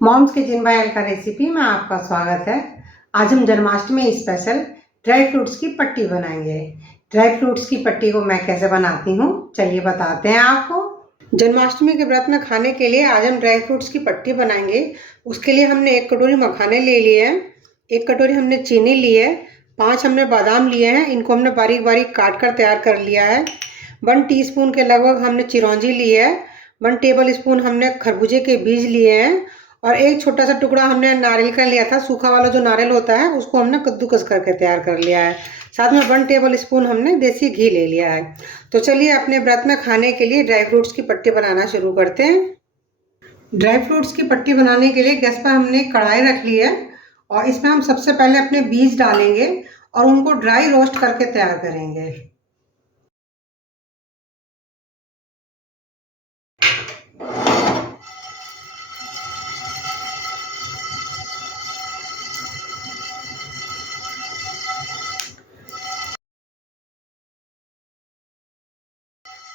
Moms kitchen by Alka recipe में आपका स्वागत है। आज हम जन्माष्टमी स्पेशल ड्राई फ्रूट्स की पट्टी बनाएंगे। ड्राई फ्रूट्स की पट्टी को मैं कैसे बनाती हूँ चलिए बताते हैं आपको। जन्माष्टमी के व्रत में खाने के लिए आज हम ड्राई फ्रूट्स की पट्टी बनाएंगे। उसके लिए हमने 1 कटोरी मखाने ले लिए हैं, 1 कटोरी हमने चीनी ली है, 5 हमने बादाम लिए हैं, इनको हमने बारीक बारीक काट कर तैयार कर लिया है। 1 टीस्पून के लगभग हमने चिरौंजी ली है, 1 टेबल स्पून हमने खरबूजे के बीज लिए हैं और एक छोटा सा टुकड़ा हमने नारियल का लिया था। सूखा वाला जो नारियल होता है उसको हमने कद्दूकस करके तैयार कर लिया है। साथ में 1 टेबल स्पून हमने देसी घी ले लिया है। तो चलिए अपने व्रत में खाने के लिए ड्राई फ्रूट्स की पट्टी बनाना शुरू करते हैं। ड्राई फ्रूट्स की पट्टी बनाने के लिए गैस पर हमने कढ़ाई रख ली है और इसमें हम सबसे पहले अपने बीज डालेंगे और उनको ड्राई रोस्ट करके तैयार करेंगे।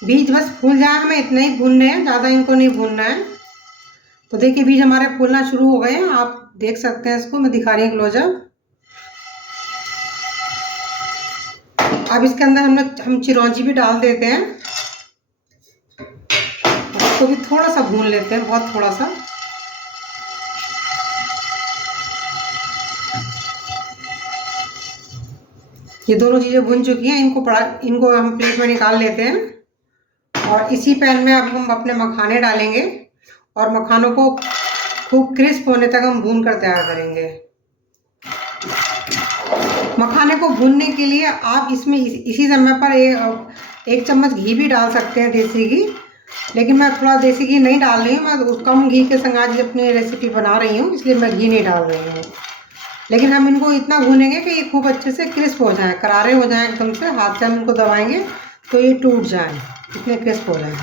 बीज बस फूल जाए, हमें इतना ही भूनने हैं, ज़्यादा इनको नहीं भूनना है। तो देखिए बीज हमारे फूलना शुरू हो गए हैं, आप देख सकते हैं इसको, मैं दिखा रही हूँ क्लोजअप। अब इसके अंदर हम चिरौंजी भी डाल देते हैं, उसको भी थोड़ा सा भून लेते हैं, बहुत थोड़ा सा। ये दोनों चीज़ें भून चुकी हैं, इनको हम प्लेट में निकाल लेते हैं। और इसी पैन में अब हम अपने मखाने डालेंगे और मखानों को खूब क्रिस्प होने तक हम भून कर तैयार करेंगे। मखाने को भूनने के लिए आप इसमें इसी समय पर 1 चम्मच घी भी डाल सकते हैं, देसी घी। लेकिन मैं थोड़ा देसी घी नहीं डाल रही हूँ, मैं कम घी के संग आज अपनी रेसिपी बना रही हूँ, इसलिए मैं घी नहीं डाल रही हूँ। लेकिन हम इनको इतना भूनेंगे कि ये खूब अच्छे से क्रिस्प हो जाएं, करारे हो जाएं एकदम से। हाथ से हम इनको दबाएंगे तो ये टूट जाएं, इतने क्रिस्प हो जाएं।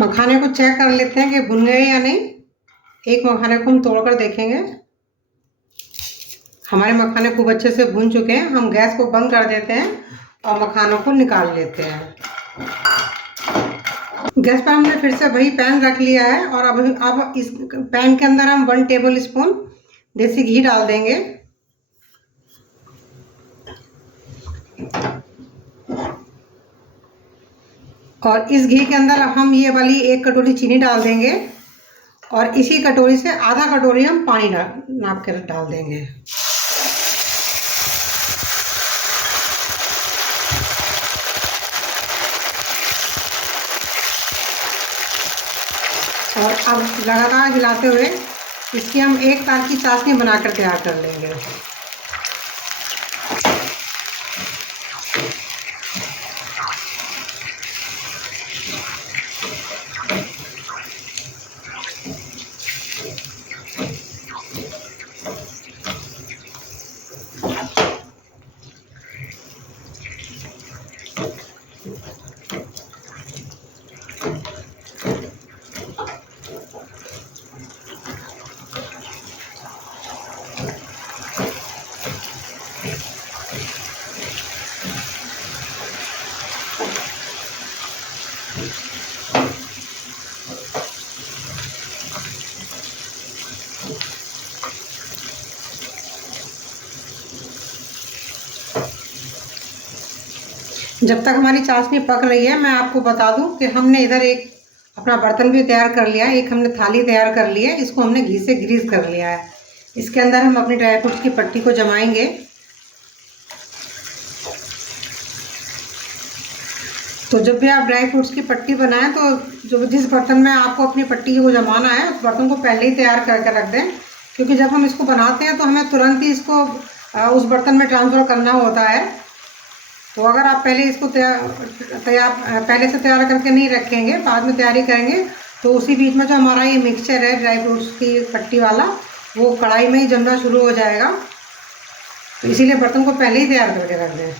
मखाने को चेक कर लेते हैं कि भुन गए या नहीं। एक मखाने को हम तोड़कर देखेंगे। हमारे मखाने खूब अच्छे से भुन चुके हैं। हम गैस को बंद कर देते हैं और मखानों को निकाल लेते हैं। गैस पर हमने फिर से वही पैन रख लिया है और अब इस पैन के अंदर हम 1 टेबल स्पून देसी घी डाल देंगे। और इस घी के अंदर हम ये वाली 1 कटोरी चीनी डाल देंगे और इसी कटोरी से आधा कटोरी हम पानी नाप कर डाल देंगे। और अब लगातार हिलाते हुए इसकी हम 1 तार की चाशनी बनाकर तैयार कर लेंगे। जब तक हमारी चाशनी पक रही है मैं आपको बता दूं कि हमने इधर एक अपना बर्तन भी तैयार कर लिया है, एक हमने थाली तैयार कर ली है। इसको हमने घी से ग्रीस कर लिया है। इसके अंदर हम अपनी ड्राई फ्रूट्स की पट्टी को जमाएंगे। तो जब भी आप ड्राई फ्रूट्स की पट्टी बनाएं तो जिस बर्तन में आपको अपनी पट्टी को जमाना है उस बर्तन को पहले ही तैयार करके रख दें, क्योंकि जब हम इसको बनाते हैं तो हमें तुरंत ही इसको उस बर्तन में ट्रांसफ़र करना होता है। तो अगर आप पहले इसको पहले से तैयार करके नहीं रखेंगे, बाद में तैयारी करेंगे, तो उसी बीच में जो हमारा ये मिक्सचर है ड्राई फ्रूट्स की पट्टी वाला, वो कढ़ाई में ही जमना शुरू हो जाएगा। तो इसीलिए बर्तन को पहले ही तैयार करके रख दें।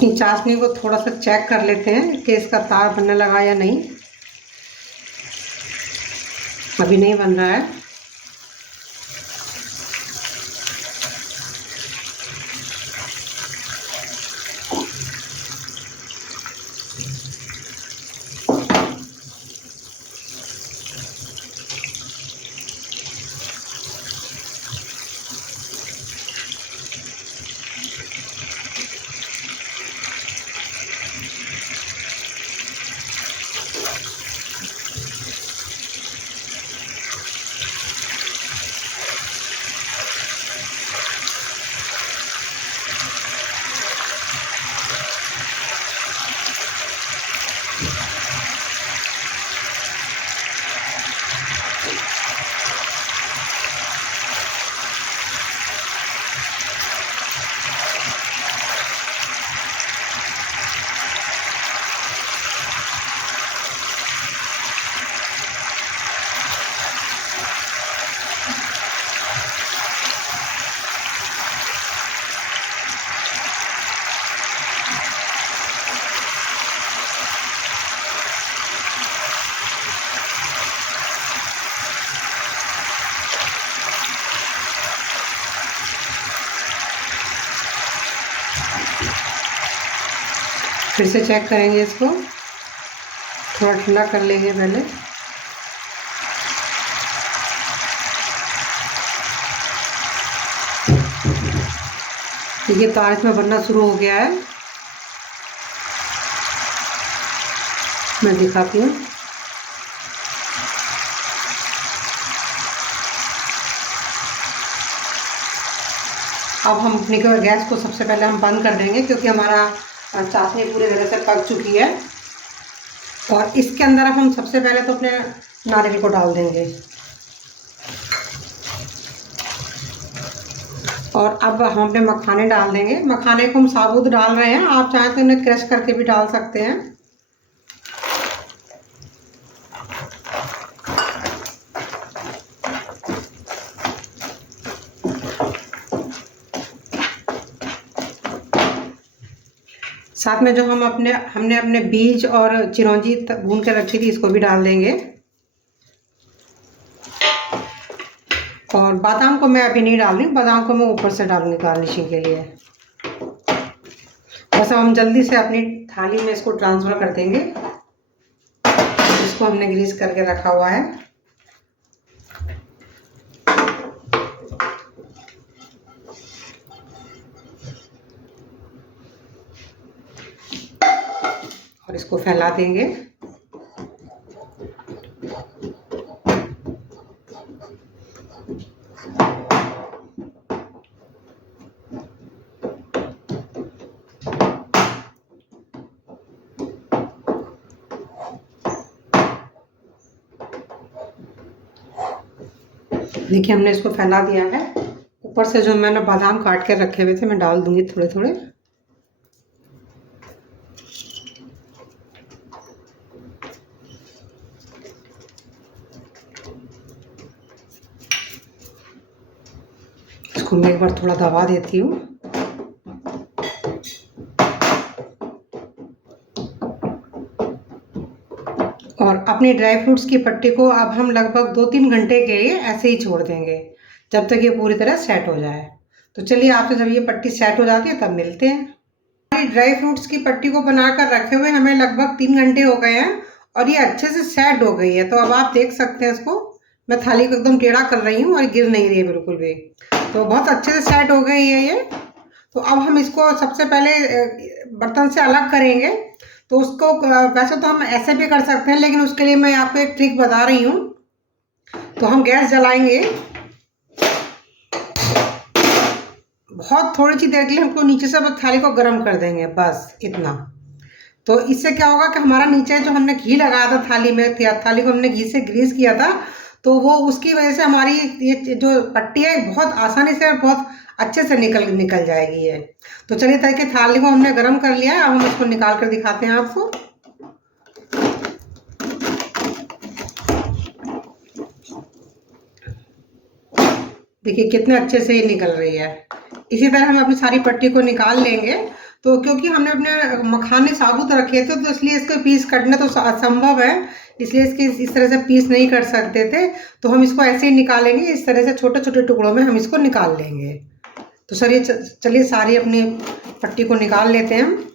अपनी चाशनी को थोड़ा सा चेक कर लेते हैं कि इसका तार बनने लगा या नहीं। अभी नहीं बन रहा है। फिर से चेक करेंगे इसको, थोड़ा ठंडा कर लेंगे पहले। ये तार इसमें बनना शुरू हो गया है, मैं दिखाती हूँ। अब हम अपनी गैस को सबसे पहले हम बंद कर देंगे, क्योंकि हमारा चाशनी पूरी तरह से पक चुकी है। और इसके अंदर अब हम सबसे पहले तो अपने नारियल को डाल देंगे। और अब हम अपने मखाने डाल देंगे। मखाने को हम साबुत डाल रहे हैं, आप चाहें तो इन्हें क्रश करके भी डाल सकते हैं। साथ में जो हमने अपने बीज और चिरौंजी भून के रखी थी, इसको भी डाल देंगे। और बादाम को मैं अभी नहीं डाल रही, बादाम को मैं ऊपर से डालूंगी गार्निशिंग के लिए। बस हम जल्दी से अपनी थाली में इसको ट्रांसफ़र कर देंगे। इसको हमने ग्रीस करके रखा हुआ है। और इसको फैला देंगे। देखिए हमने इसको फैला दिया है। ऊपर से जो मैंने बादाम काट के रखे हुए थे मैं डाल दूंगी थोड़े थोड़े। इसको मैं एक बार थोड़ा दबा देती हूँ। और अपनी ड्राई फ्रूट्स की पट्टी को अब हम लगभग 2-3 घंटे के लिए ऐसे ही छोड़ देंगे, जब तक ये पूरी तरह सेट हो जाए। तो चलिए आपसे जब ये पट्टी सेट हो जाती है तब मिलते हैं। हमारी ड्राई फ्रूट्स की पट्टी को बनाकर रखे हुए हमें लगभग 3 घंटे हो गए हैं और ये अच्छे से सेट हो गई है। तो अब आप देख सकते हैं इसको, मैं थाली को एकदम टेढ़ा कर रही हूँ और गिर नहीं रही है बिल्कुल भी। तो बहुत अच्छे से सेट हो गई है ये। तो अब हम इसको सबसे पहले बर्तन से अलग करेंगे। तो उसको वैसे तो हम ऐसे भी कर सकते हैं, लेकिन उसके लिए मैं आपको एक ट्रिक बता रही हूँ। तो हम गैस जलाएंगे, बहुत थोड़ी सी देर के लिए हमको नीचे से थाली को गर्म कर देंगे, बस इतना। तो इससे क्या होगा कि हमारा नीचे जो हमने घी लगाया था थाली में, थाली को हमने घी से ग्रीस किया था, तो वो उसकी वजह से हमारी ये जो पट्टी है बहुत आसानी से और बहुत अच्छे से निकल जाएगी ये। तो चलिए ताकि थाली को हमने गरम कर लिया है, अब हम इसको निकाल कर दिखाते हैं आपको। देखिए कितने अच्छे से ये निकल रही है। इसी तरह हम अपनी सारी पट्टी को निकाल लेंगे। तो क्योंकि हमने अपने मखाने साबुत रखे थे तो इसलिए इसके पीस कटना तो असंभव है, इसलिए इसके इस तरह से पीस नहीं कर सकते थे। तो हम इसको ऐसे ही निकालेंगे, इस तरह से छोटे-छोटे टुकड़ों में हम इसको निकाल लेंगे। तो चलिए सारी अपनी पट्टी को निकाल लेते हैं हम।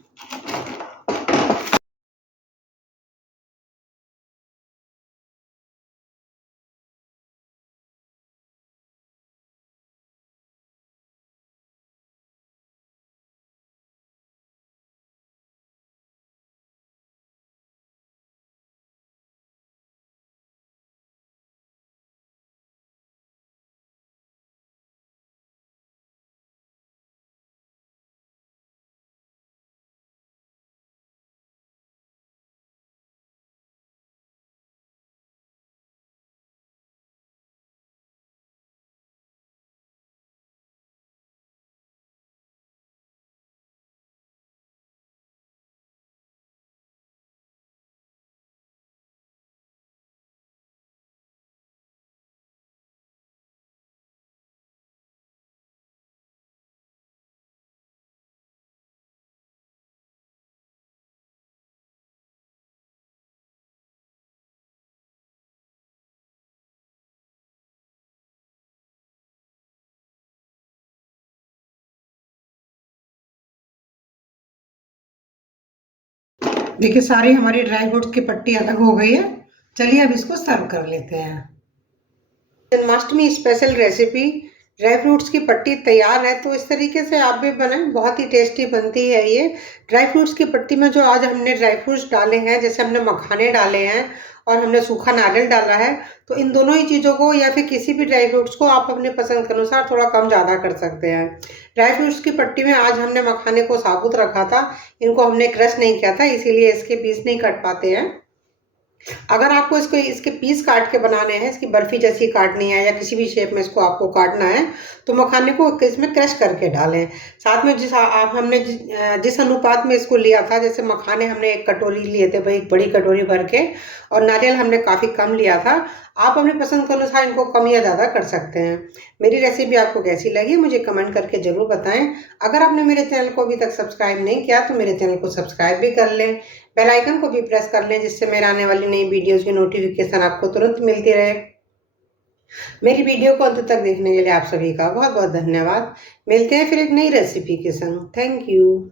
देखिए सारी हमारी ड्राई फ्रूट्स की पट्टी अलग हो गई है। चलिए अब इसको सर्व कर लेते हैं। Janmashtami special recipe dry fruits की पट्टी तैयार है, तो इस तरीके से आप भी बनाएं, बहुत ही टेस्टी बनती है ये। ड्राई फ्रूट्स की पट्टी में जो आज हमने ड्राई फ्रूट्स डाले हैं, जैसे हमने मखाने डाले हैं और हमने सूखा नारियल डाला है, तो इन दोनों ही चीज़ों को या फिर किसी भी ड्राई फ्रूट्स को आप अपने पसंद के अनुसार थोड़ा कम ज़्यादा कर सकते हैं। ड्राई फ्रूट्स की पट्टी में आज हमने मखाने को साबुत रखा था, इनको हमने क्रश नहीं किया था, इसीलिए इसके पीस नहीं कट पाते हैं। अगर आपको इसके पीस काट के बनाने हैं, इसकी बर्फी जैसी काटनी है या किसी भी शेप में इसको आपको काटना है, तो मखाने को इसमें क्रश करके डालें। साथ में हमने जिस अनुपात में इसको लिया था, जैसे मखाने हमने 1 कटोरी लिए थे, भाई 1 बड़ी कटोरी भर के, और नारियल हमने काफ़ी कम लिया था। आप अपनी पसंद के अनुसार इनको कम या ज़्यादा कर सकते हैं। मेरी रेसिपी आपको कैसी लगी मुझे कमेंट करके ज़रूर बताएं। अगर आपने मेरे चैनल को अभी तक सब्सक्राइब नहीं किया तो मेरे चैनल को सब्सक्राइब भी कर लें, बेल आइकन को भी प्रेस कर लें, जिससे मेरे आने वाली नई वीडियोज़ की नोटिफिकेशन आपको तुरंत मिलती रहे। मेरी वीडियो को अंत तक देखने के लिए आप सभी का बहुत बहुत धन्यवाद। मिलते हैं फिर एक नई रेसिपी के संग। Thank you.